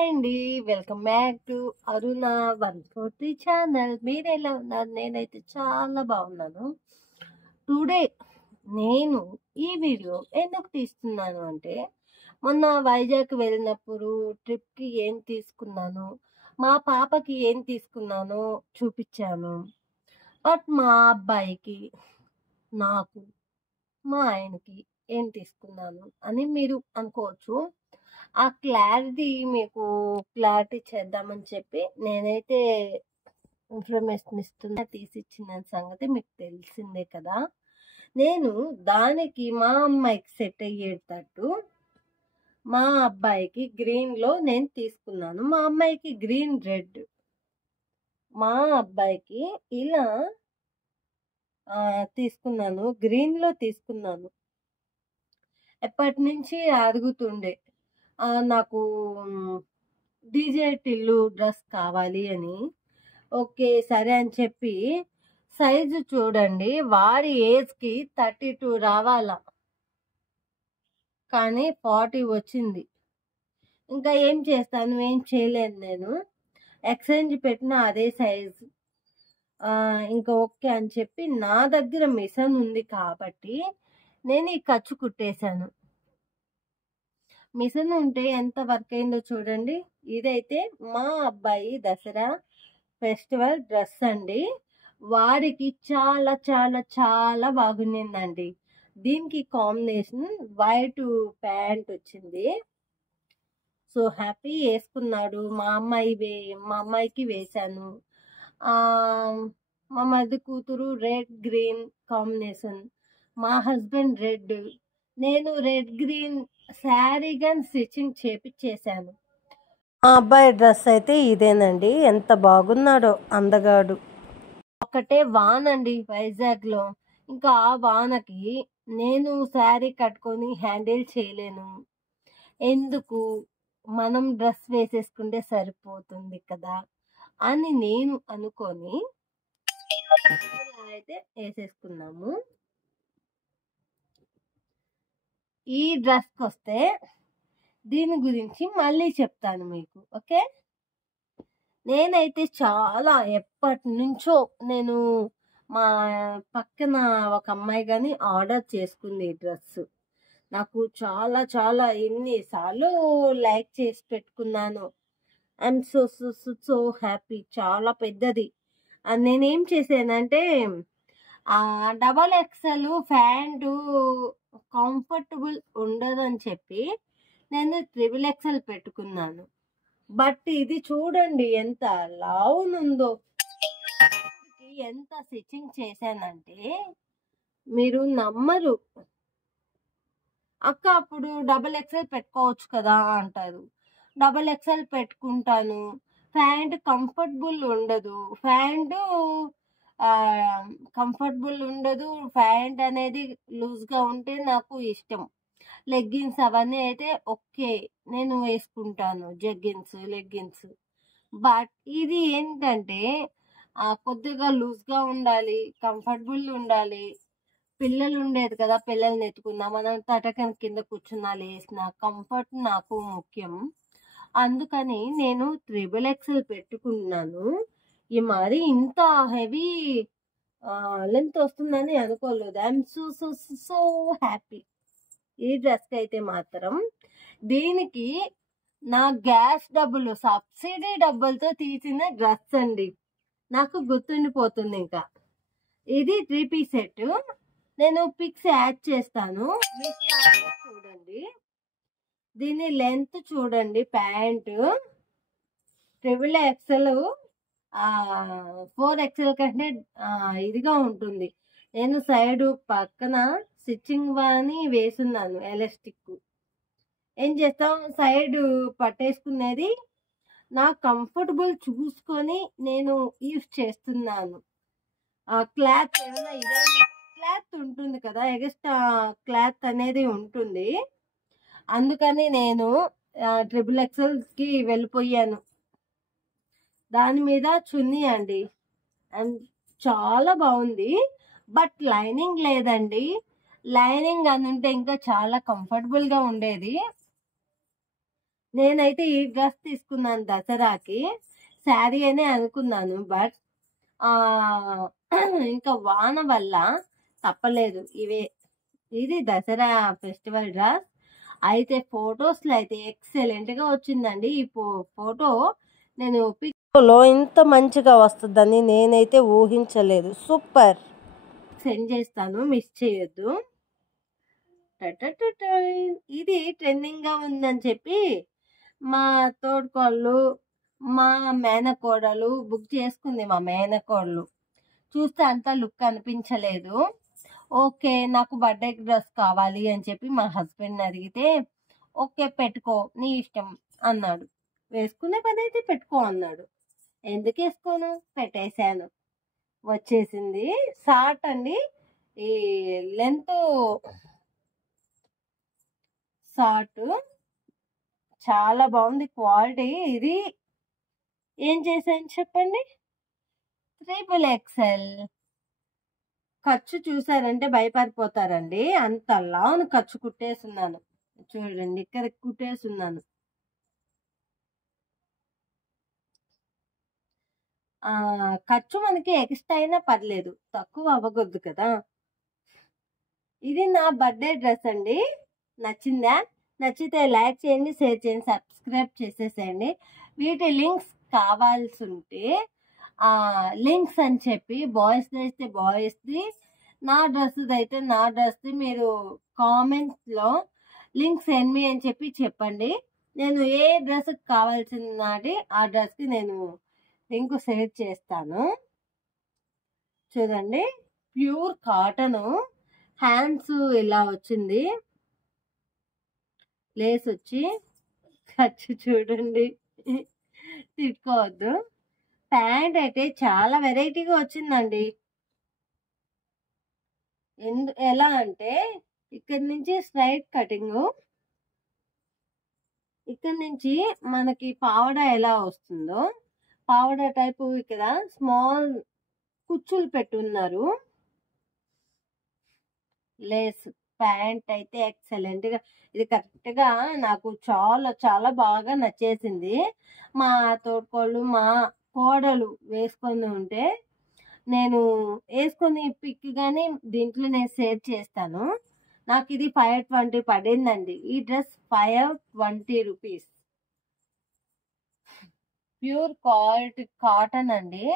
Hi అండి. Welcome back to Aruna 143 channel. మీరెలా ఉన్నారు? నేనైతే చాలా బాగున్నాను. టుడే నేను ఈ వీడియో ఎందుకు తీస్తున్నాను అంటే, మొన్న వైజాగ్ వెళ్ళినప్పుడు ట్రిప్కి ఏం తీసుకున్నాను, మా పాపకి ఏం తీసుకున్నానో చూపించాను. బట్ మా అబ్బాయికి, నాకు, మా ఆయనకి ఏం తీసుకున్నాను అని మీరు అనుకోవచ్చు. ఆ క్లారిటీ చేద్దామని చెప్పి నేనైతే ఇన్ఫర్మేషన్ ఇస్తున్నా, తీసిచ్చిన సంగతి మీకు తెలిసిందే కదా. నేను దానికి మా అమ్మాయికి సెట్ అయ్యేటట్టు మా అబ్బాయికి గ్రీన్లో నేను తీసుకున్నాను, మా అమ్మాయికి గ్రీన్ రెడ్. మా అబ్బాయికి ఇలా తీసుకున్నాను, గ్రీన్లో తీసుకున్నాను. ఎప్పటి నుంచి అడుగుతుండే నాకు డీజే టిల్లు డ్రెస్ కావాలి అని. ఓకే సరే అని చెప్పి సైజు చూడండి, వాడి ఏజ్కి 32 రావాలా, కానీ 40 వచ్చింది. ఇంకా ఏం చేస్తాను, ఏం చేయలేను. నేను ఎక్స్చేంజ్ పెట్టిన అదే సైజు. ఇంకా ఓకే అని చెప్పి నా దగ్గర మిషన్ ఉంది కాబట్టి నేను ఈ ఖర్చు కుట్టేశాను. మిషన్ ఉంటే ఎంత వర్క్ అయిందో చూడండి. ఇదైతే మా అబ్బాయి దసరా ఫెస్టివల్ డ్రెస్ అండి. వాడికి చాలా చాలా చాలా బాగుండిందండి. దీనికి కాంబినేషన్ వైట్ ప్యాంట్ వచ్చింది. సో హ్యాపీ వేసుకున్నాడు. మా అమ్మాయికి వేశాను. మా మరిది కూతురు రెడ్ గ్రీన్ కాంబినేషన్, మా హస్బెండ్ రెడ్, నేను red green sari gun stitching చేపించేశాను. మా అబ్బాయి డ్రెస్ అయితే ఇదేనండి. ఎంత బాగున్నాడో అందగాడు. ఒకటే వానండి వైజాగ్లో. ఇంకా ఆ వానకి నేను శారీ కట్టుకొని హ్యాండిల్ చేయలేను. ఎందుకు, మనం డ్రెస్ వేసేసుకుంటే సరిపోతుంది కదా అని నేను అనుకొని అయితే వేసేసుకున్నాము. ఈ డ్రెస్కి వస్తే దీని గురించి మళ్ళీ చెప్తాను మీకు, ఓకే. నేనైతే చాలా ఎప్పటి నుంచో నేను మా పక్కన ఒక అమ్మాయి కానీ ఆర్డర్ చేసుకుంది ఈ డ్రెస్. నాకు చాలా చాలా ఎన్నిసార్లు లైక్ చేసి పెట్టుకున్నాను. I'm so so so so happy. చాలా పెద్దది. నేనేం చేశానంటే డబల్ ఎక్సెల్ ప్యాంటు కంఫర్టబుల్ ఉండదని చెప్పి నేను ట్రిపుల్ ఎక్సెల్ పెట్టుకున్నాను. బట్ ఇది చూడండి ఎంత లావునుందో. ఎంత స్టిచ్చింగ్ చేశానంటే మీరు నమ్మరు. అక్క అప్పుడు డబల్ ఎక్సెల్ పెట్టుకోవచ్చు కదా అంటారు. డబల్ ఎక్సెల్ పెట్టుకుంటాను. ప్యాంట్ కంఫర్టబుల్ ఉండదు. ప్యాంట్ అనేది లూజ్గా ఉంటే నాకు ఇష్టం. లెగ్గిన్స్ అవన్నీ అయితే ఓకే, నేను వేసుకుంటాను లెగ్గిన్స్. బట్ ఇది ఏంటంటే కొద్దిగా లూజ్గా ఉండాలి, కంఫర్టబుల్ ఉండాలి. పిల్లలు ఉండేది కదా, పిల్లల్ని ఎత్తుకున్నా, మనం తటకని కింద కూర్చున్నా లేసిన కంఫర్ట్ నాకు ముఖ్యం. అందుకని నేను ట్రిపుల్ ఎక్సెల్ పెట్టుకున్నాను. ఈ మరి ఇంత హెవీ లెంత్ వస్తుందని అనుకోలేదు. I'm so so so happy. ఈ డ్రెస్కి అయితే మాత్రం దీనికి నా గ్యాస్ డబ్బులు, సబ్సిడీ డబ్బులతో తీసిన డ్రెస్ అండి. నాకు గుర్తుండిపోతుంది. ఇంకా ఇది 3 పీస్ సెట్. నేను పిక్స్ యాడ్ చేస్తాను, చూడండి. దీని లెంత్ చూడండి. ప్యాంటు ట్రిపుల్ ఎక్సెల్ 4 ఎక్సెల్ కంటే ఇదిగా ఉంటుంది. నేను సైడు పక్కన స్టిచ్చింగ్ అని వేసున్నాను ఎలాస్టిక్. ఏం చేస్తాం, సైడ్ పట్టేసుకునేది నా కంఫర్టబుల్ చూసుకొని నేను యూజ్ చేస్తున్నాను. క్లాత్ ఏమైనా ఇదైనా క్లాత్ ఉంటుంది కదా, ఎక్స్ట్రా క్లాత్ అనేది ఉంటుంది. అందుకని నేను ట్రిపుల్ ఎక్సెల్కి వెళ్ళిపోయాను. దాని మీద చున్నీ అండి, అండ్ చాలా బాగుంది. బట్ లైనింగ్ లేదండి. లైనింగ్ అని ఉంటే ఇంకా చాలా కంఫర్టబుల్గా ఉండేది. నేనైతే ఈ డ్రెస్ తీసుకున్నాను దసరాకి. శారీ అనే అనుకున్నాను. బట్ ఇంకా వాన వల్ల తప్పలేదు. ఇది దసరా ఫెస్టివల్ డ్రెస్. అయితే ఫొటోస్లో అయితే ఎక్సలెంట్గా వచ్చిందండి. ఈ ఫోటో నేను పిక్లో ఇంత మంచిగా వస్తుందని నేనైతే ఊహించలేదు. సూపర్. సెండ్ చేస్తాను, మిస్ చేయొద్దు. ఇది ట్రెండింగ్గా ఉందని చెప్పి మా తోడుకోళ్ళు, మా మేనకోడలు బుక్ చేసుకుంది. మా మేనకోడలు చూస్తే అంత లుక్ అనిపించలేదు. ఓకే, నాకు బర్త్డే డ్రెస్ కావాలి అని చెప్పి మా హస్బెండ్ని అడిగితే ఓకే పెట్టుకో నీ ఇష్టం అన్నాడు. వేసుకునే పని అయితే పెట్టుకో అన్నాడు. ఎందుకు వేసుకోను, పెట్టేశాను. వచ్చేసింది. షార్ట్ అండి, ఈ లెంత్ షార్ట్ చాలా బాగుంది క్వాలిటీ. ఇది ఏం చేశాను చెప్పండి, 3XL. ఖర్చు చూసారంటే భయపడిపోతారండి. అంత లావును ఖర్చు కుట్టేస్తున్నాను. చూడండి, ఇక్కడ కుట్టేస్తున్నాను. ఖర్చు మనకి ఎక్స్ట్రా అయినా పర్లేదు, తక్కువ అవ్వకూడదు కదా. ఇది నా బర్త్డే డ్రెస్ అండి. నచ్చిందా? నచ్చితే లైక్ చేయండి, షేర్ చేయండి, సబ్స్క్రైబ్ చేసేసేయండి. వీటి లింక్స్ కావాల్సి ఉంటే లింక్స్ అని చెప్పి బాయ్స్ది అయితే బాయ్స్ది, నా డ్రెస్ది అయితే నా డ్రెస్ది మీరు కామెంట్స్లో లింక్స్ సెండ్ మీ అని చెప్పి చెప్పండి. నేను ఏ డ్రెస్కి కావాల్సినది ఆ డ్రెస్కి నేను లింక్ షేర్ చేస్తాను. చూడండి, ప్యూర్ కాటను, హ్యాండ్స్ ఇలా వచ్చింది, లేస్ వచ్చి, ఖర్చు చూడండి, తిట్టుకోవద్దు. ప్యాంట్ అయితే చాలా వెరైటీగా వచ్చిందండి. ఎలా అంటే ఇక్కడ నుంచి స్ట్రైట్ కటింగ్, ఇక్కడ నుంచి మనకి పావడ ఎలా వస్తుందో పావడ టైపు ఇక్కడ స్మాల్ కుచ్చులు పెట్టున్నారు. లేస్ ప్యాంట్ అయితే ఎక్సలెంట్గా, ఇది కరెక్ట్గా నాకు చాలా చాలా బాగా నచ్చేసింది. మా తోడుకోళ్ళు, మా కోడలు వేసుకొని ఉంటే నేను వేసుకొని పిక్ కానీ దీంట్లో నేను షేర్ చేస్తాను. నాకు ఇది 520 పడిందండి. ఈ dress 520 rupees. Pure quality cotton అండి,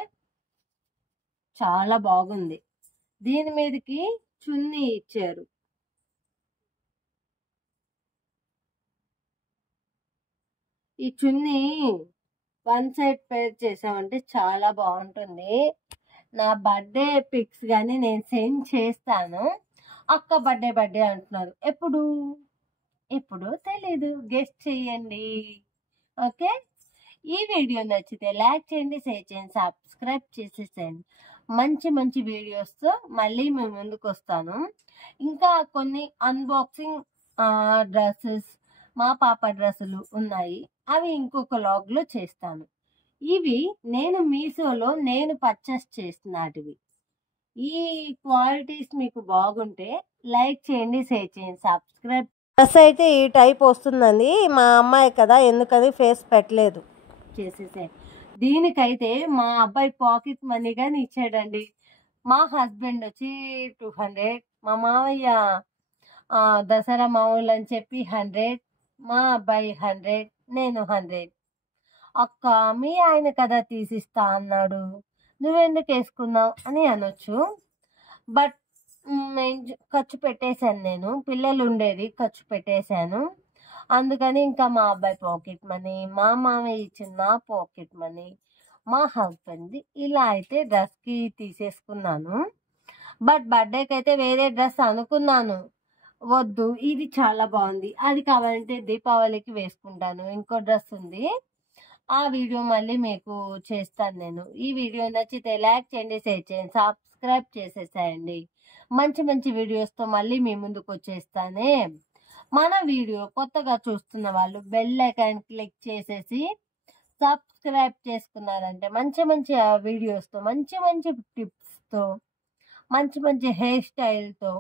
చాలా బాగుంది. దీని మీదకి చున్నీ ఇచ్చారు. ఈ చున్నీ వన్ సైడ్ పేర్ చేసామంటే చాలా బాగుంటుంది. నా బర్త్డే పిక్స్ కానీ నేను సెండ్ చేస్తాను. అక్క బర్త్డే అంటున్నారు. ఎప్పుడు తెలీదు, గెస్ట్ చేయండి. ఓకే, ఈ వీడియో నచ్చితే లైక్ చేయండి, షేర్ చేయండి, సబ్స్క్రైబ్ చేసేసేయండి. మంచి మంచి వీడియోస్తో మళ్ళీ మేము ముందుకు వస్తాను. ఇంకా కొన్ని అన్బాక్సింగ్ డ్రెస్సెస్, మా పాప డ్రెస్సులు ఉన్నాయి, అవి ఇంకొక లాగ్లో చేస్తాను. ఇవి నేను మీషోలో పర్చేస్ చేసినటివి. ఈ క్వాలిటీస్ మీకు బాగుంటే లైక్ చేయండి, షేర్ చేయండి, సబ్స్క్రైబ్. డ్రెస్ అయితే ఈ టైప్ వస్తుందండి. మా అమ్మాయి కదా, ఎందుకని ఫేస్ పెట్టలేదు, చేసేసే. దీనికైతే మా అబ్బాయి పాకెట్ మనీగా ఇచ్చాడండి. మా హస్బెండ్ వచ్చి 200, మా మావయ్య దసరా మామూలు అని చెప్పి 100, మా అబ్బాయి 100, నేను 100. అక్క మీ ఆయన కదా తీసిస్తా అన్నాడు, నువ్వెందుకు వేసుకున్నావు అని అనొచ్చు. బట్ ఖర్చు పెట్టేశాను, నేను పిల్లలు ఉండేది ఖర్చు పెట్టేశాను. అందుకని ఇంకా మా అబ్బాయి పాకెట్ మనీ, మా మామయ్య ఇచ్చిన నా పాకెట్ మనీ, మా హస్బెండ్ది, ఇలా అయితే డ్రెస్కి తీసేసుకున్నాను. బట్ బర్త్డేకి అయితే వేరే డ్రెస్ అనుకున్నాను, వద్దు ఇది చాలా బాగుంది, అది కావాలంటే దీపావళికి వేసుకుంటాను. ఇంకో డ్రెస్ ఉంది, ఆ వీడియో మళ్ళీ మీకు చేస్తాను నేను. ఈ వీడియో నచ్చితే లైక్ చేయండి, షేర్ చేయండి, సబ్స్క్రైబ్ చేసేసేయండి. మంచి మంచి వీడియోస్తో మళ్ళీ మీ ముందుకు వచ్చేస్తానే. మన వీడియో కొత్తగా చూస్తున్న వాళ్ళు బెల్ ఐకాన్ క్లిక్ చేసేసి సబ్స్క్రైబ్ చేసుకున్నారంటే మంచి మంచి వీడియోస్తో, మంచి మంచి టిప్స్తో, మంచి మంచి హెయిర్ స్టైల్తో,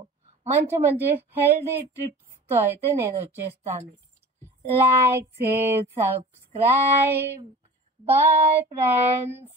మంచి మంచి హెల్దీ ట్రిప్స్తో అయితే నేను వచ్చేస్తాను. Like, share, subscribe. Bye, friends.